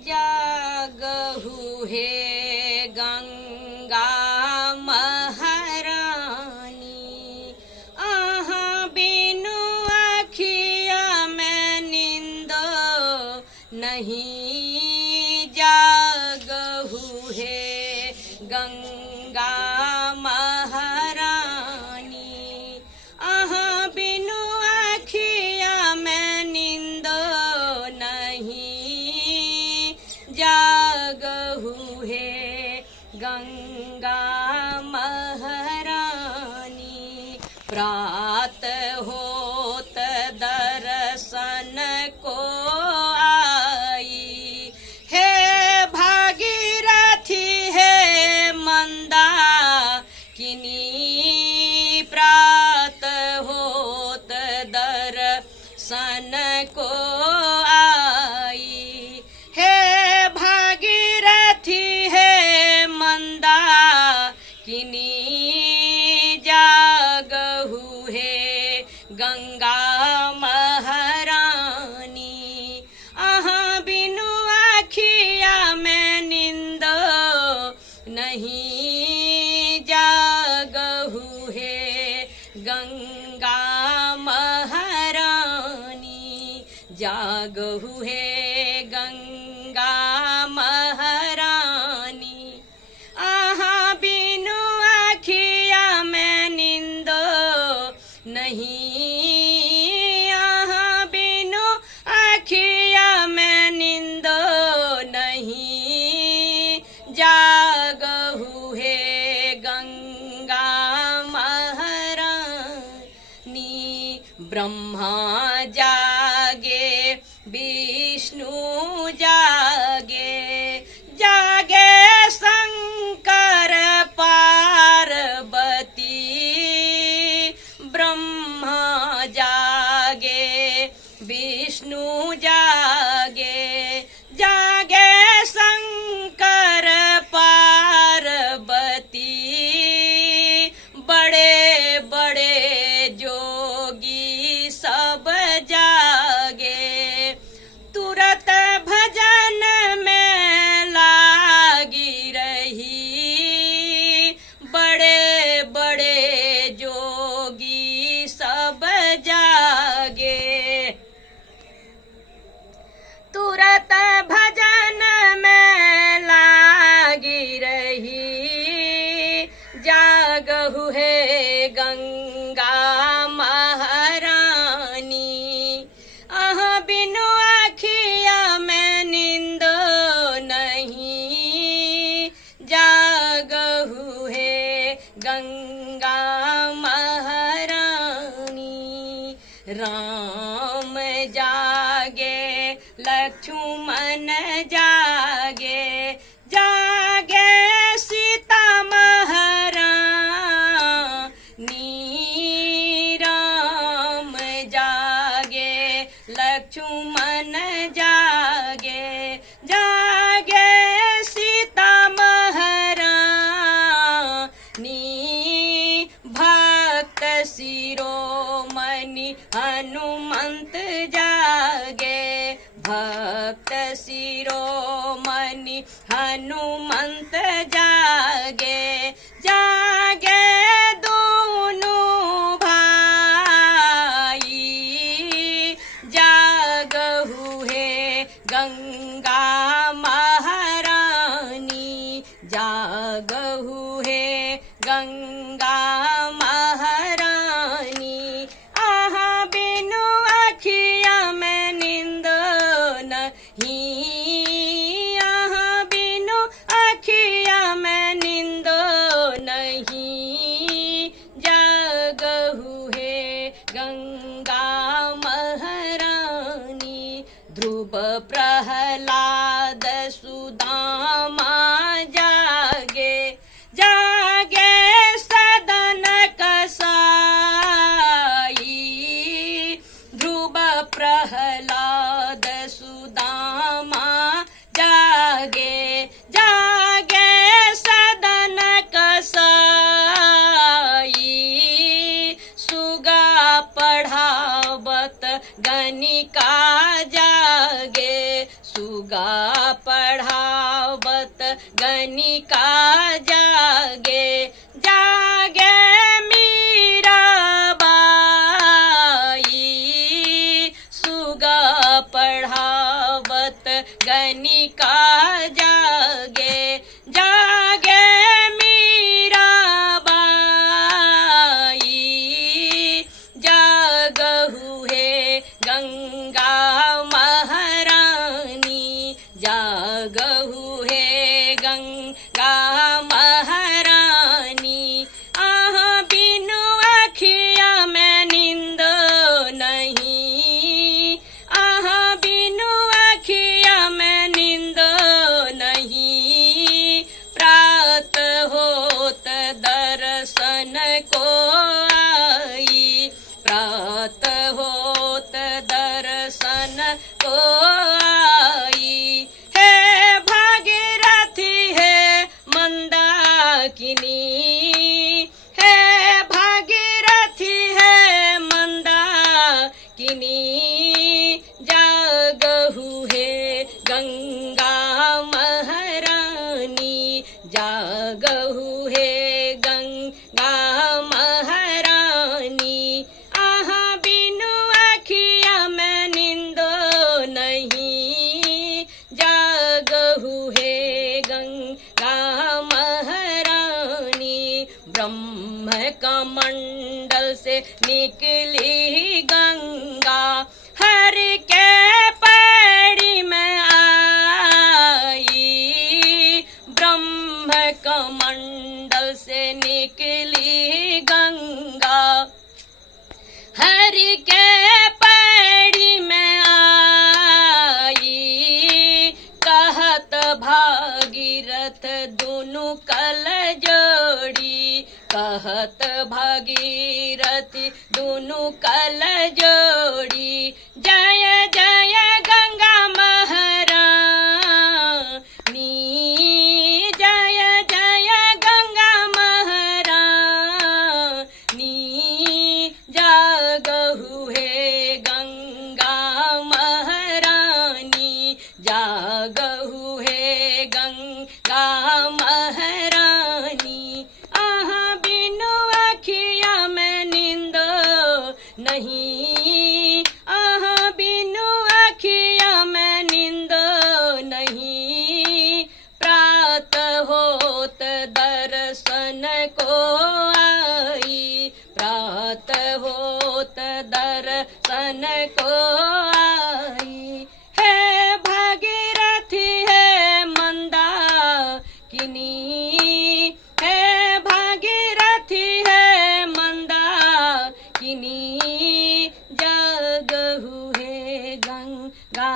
जागहु हे गंगा महारानी, आहा बिनु आखिया में नींद नहीं। जागहु हे गंगा महारानी, आहा बिनु आखिया में नींद नहीं। जागहु हे गंगा महारानी, प्रात होत दर्शन को आई। हे भागीरथी हे मंदाकिनी, प्रात होत दर्शन को आई। हे भागीरथी हे मंदाकिनी, जागहु हे गंगा महारानी, आहा बिनु आखिया में नींद नहीं। जागहु हे गंगा महारानी, जागहु हे गंगा महारानी, आहा बिनु आखिया में नींद नहीं। आहा बिनु आखिया में नींद नहीं। जागहु हे गंगा महारानी, ब्रह्मा जागे विष्णु जागे, जागे शंकर पार्वती। ब्रह्मा जागे विष्णु जागे, जागे शंकर पार्वती। बड़े बड़े जोगी सब जागे, तुरत भजन में लागी रही। बड़े बड़े जोगी सब जागे, तुरत भजन में लागी रही। जागहु हे गंगा महारानी, आहा बिनु आखिया में नींद नहीं। जागहु हे गंगा महारानी, राम जागे लक्ष्मण जागे, जागे सीता महारानी। राम जागे लक्ष्मण जागे, जागे सीता महारानी। भक्त शिरोमणि हनुमंत जागे, भक्त शिरोमणि हनुमंत जागे, जागे दोनों भाई। जागहु हे गंगा महारानी, जागहु हे गंगा महारानी, आहा बिनु आखिया में नींद नहीं। आहा बिनु आखिया में नींद नहीं। जागहु हे गंगा महारानी, ध्रुव प्रहलाद सुदामा जागे, जागे सदन कसाई। ध्रुव प्रहलाद सुदामा जागे, जागे सदन कसाई। सुगा पढ़ावत गणिका जागे, सुगा सुगा पढ़ावत गणिका जागे जागे मीराबाई सुगा पढ़ावत गणिका जागे जागे मीराबाई जागहु है गंगा महारानी जागहु है गंगा महारानी आहा बिनु अखिया में नींद नहीं आहा बिनु अखिया में नींद नहीं प्रात होत दर्शन को आई प्रात होत दर्शन को आई है भागीरथी है मंदाकिनी है भागीरथी है मंदाकिनी जागहु है गंगा महारानी जागहु है गंगा महारानी आहा बिनु अखिया में नींद नहीं जागहु है गंगा महारानी ब्रह्म कमंडल से निकली गंगा हर के पैड़ी में आई ब्रह्म कमंडल से निकली गंगा हरि के पैड़ी में आई कहत भागीरथ दोनों कल जोड़ी कहत भागीरथी दोनों कल जोड़ी जय जय गंगा महारानी जय जय गंगा महारानी जागहु है गंगा महारानी जागहु है गंगा महारानी आहा बिनु अखिया में नींद नहीं आहा बिनु अखिया में नींद नहीं प्रात होत दर्शन को आई प्रात होत दर्शन को आई है भागीरथी है मंदाकिनी है भागीरथी है मंदाकिनी जागहु है गंगा